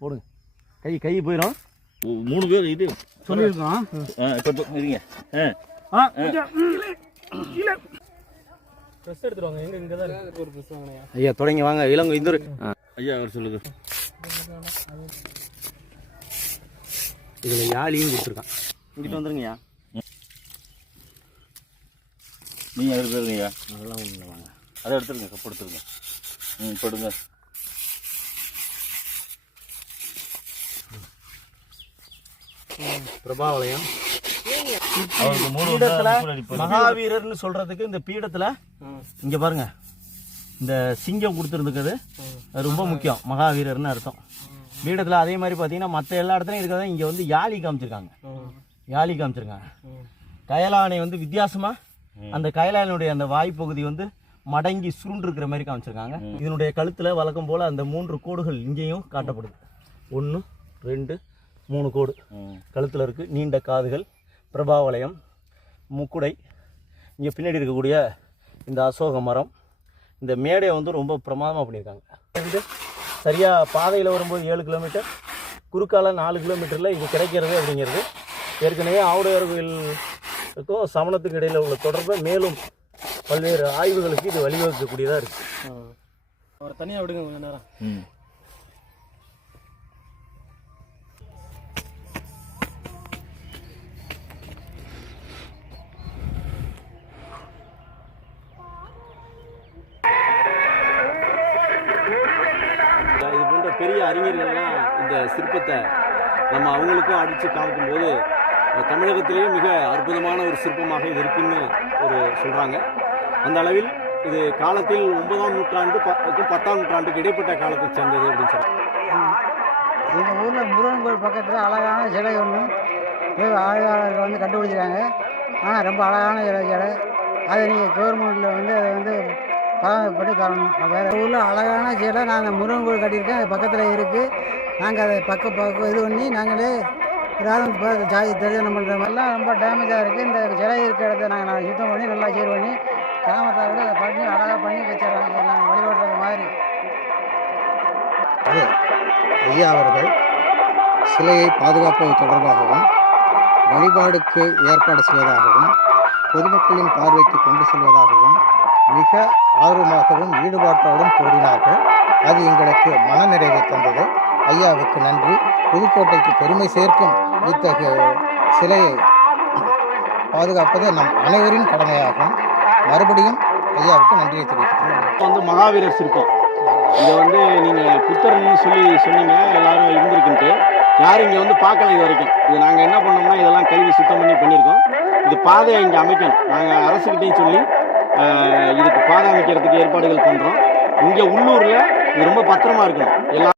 போடுங்க. கை கை போயிடும் மூணு பேர் இது. சொல்லியிருக்கோம். ஆ இப்போ இருங்க. ஆ. ட்ரெஸ் எடுத்துருவாங்க எங்க இங்க தான் இருக்கு. ஒரு ட்ரெஸ் வாங்கினேன் ஐயா தொடங்கி வாங்க. இளங்கோ இந்த ஐயா அவர் சொல்லுங்க. இதில் யாழியும் கொடுத்துருக்கான். இங்கிட்டு வந்துருங்கய்யா. நீங்கள் அவர் பேருங்கய்யா அதெல்லாம் ஒன்றும் வாங்க அதை எடுத்துருங்க கப்பு எடுத்துருங்க. ம் போடுங்க. அடிப்பாரு. மகாவீரர்னு சொல்றதுக்கு இந்த பீடத்துல இங்க பாருங்க. இந்த சிங்கம் கொடுத்துருந்துக்குது அது ரொம்ப முக்கியம். மகாவீரர்னு அர்த்தம். பீடத்துல அதே மாதிரி பார்த்தீங்கன்னா மற்ற எல்லா இடத்துலையும் இருக்கிறத இங்க வந்து யாழி காமிச்சிருக்காங்க. யாழி காமிச்சிருக்காங்க. கயலானை வந்து வித்தியாசமா அந்த கயலானுடைய அந்த வாய்ப்பகுதி வந்து மடங்கி சுருண்டு இருக்கிற மாதிரி காமிச்சிருக்காங்க. இதனுடைய கழுத்துல வழக்கம் போல அந்த மூன்று கோடுகள் இங்கேயும் காட்டப்படுது. ஒன்று ரெண்டு மூணு கோடு. கழுத்தில் இருக்குது நீண்ட காதுகள் பிரபாவலயம் முக்குடை. இங்கே பின்னாடி இருக்கக்கூடிய இந்த அசோக மரம். இந்த மேடையை வந்து ரொம்ப பிரமாதமாக பண்ணியிருக்காங்க. சரியாக பாதையில் வரும்போது ஏழு கிலோமீட்டர் குறுக்கால நாலு கிலோமீட்டரில் இது கிடைக்கிறது அப்படிங்கிறது. ஏற்கனவே ஆவுடையார் கோயிலுக்கும் சமணத்துக்கு இடையில் உள்ள தொடர்பை மேலும் பல்வேறு ஆய்வுகளுக்கு இது வழிவகுக்கக்கூடியதாக இருக்குது அவரை தனியா விடுங்க கொஞ்ச நேரம். பெரிய அறிஞர்கள்லாம் இந்த சிற்பத்தை நம்ம அவங்களுக்கும் அடித்து காமிக்கும்போது தமிழகத்திலேயே மிக அற்புதமான ஒரு சிற்பமாக இது இருக்குன்னு ஒரு சொல்கிறாங்க அந்த அளவில் இது காலத்தில் ஒன்பதாம் நூற்றாண்டு பத்தாம் நூற்றாண்டுக்கு இடைப்பட்ட காலத்தை சேர்ந்தது அப்படின்னு சொல்கிறாங்க எங்கள் ஊரில் முருகன் கோயில் பக்கத்தில் அழகான சிலை ஒன்று ஆய்வாளர்கள் வந்து கண்டுபிடிச்சிருக்காங்க. ஆனால் ரொம்ப அழகான சிலை சிலை. அதை நீங்கள் கவர்மெண்ட்டில் வந்து அதை வந்து பராமரிப்பட்டு தரணும் வேறு ஊரில் அழகான சிலை நாங்கள் முருகன் கோயில் கட்டியிருக்கேன் அது பக்கத்தில் இருக்குது நாங்கள் அதை பக்க பக்கம் இது பண்ணி நாங்களே ராதம் ஜாதி தரிசனம் பண்ணுற மாதிரிலாம் ரொம்ப டேமேஜாக இருக்குது இந்த சிலை இருக்கிற இடத்த நாங்கள் சுத்தம் பண்ணி நல்லா சீர் பண்ணி கிராமத்தை விட அதை பண்ணி அழகாக பண்ணி வச்சிடறாங்க நாங்கள் வழிபடுறது மாதிரி. ஐயா அவர்கள் சிலையை பாதுகாப்பது தொடர்பாகவும் வழிபாடுக்கு ஏற்பாடு செய்வதாகவும் பொதுமக்களின் பார்வைக்கு கொண்டு செல்வதாகவும் மிக ஆர்வமாகவும் ஈடுபாட்டோடும் கூறினார்கள் அது எங்களுக்கு மனநிறைவை தந்தது. ஐயாவுக்கு நன்றி. புதுக்கோட்டைக்கு பெருமை சேர்க்கும் இத்தகைய சிலையை பாதுகாப்பது நம் அனைவரின் கடமையாகும். மறுபடியும் ஐயாவுக்கு நன்றியை தெரிவித்துக் இப்போ வந்து மகாவீரர் சிற்பம். இங்கே வந்து நீங்கள் புத்தர்னு சொல்லி சொன்னீங்க. எல்லாரும் இருந்திருக்குன்ட்டு. யாரும் இங்கே வந்து பார்க்கல இது வரைக்கும். இது நாங்கள் என்ன பண்ணோம்னா இதெல்லாம் கழுவி சுத்தம் பண்ணி பண்ணியிருக்கோம். இது பாதையை இங்கே அமைக்கணும். நாங்கள் அரசுக்கிட்டையும் சொல்லி இதுக்கு பாதை ஏற்பாடுகள் பண்ணுறோம் இங்கே உள்ளூரில் இது ரொம்ப பத்திரமா இருக்கணும். எல்லா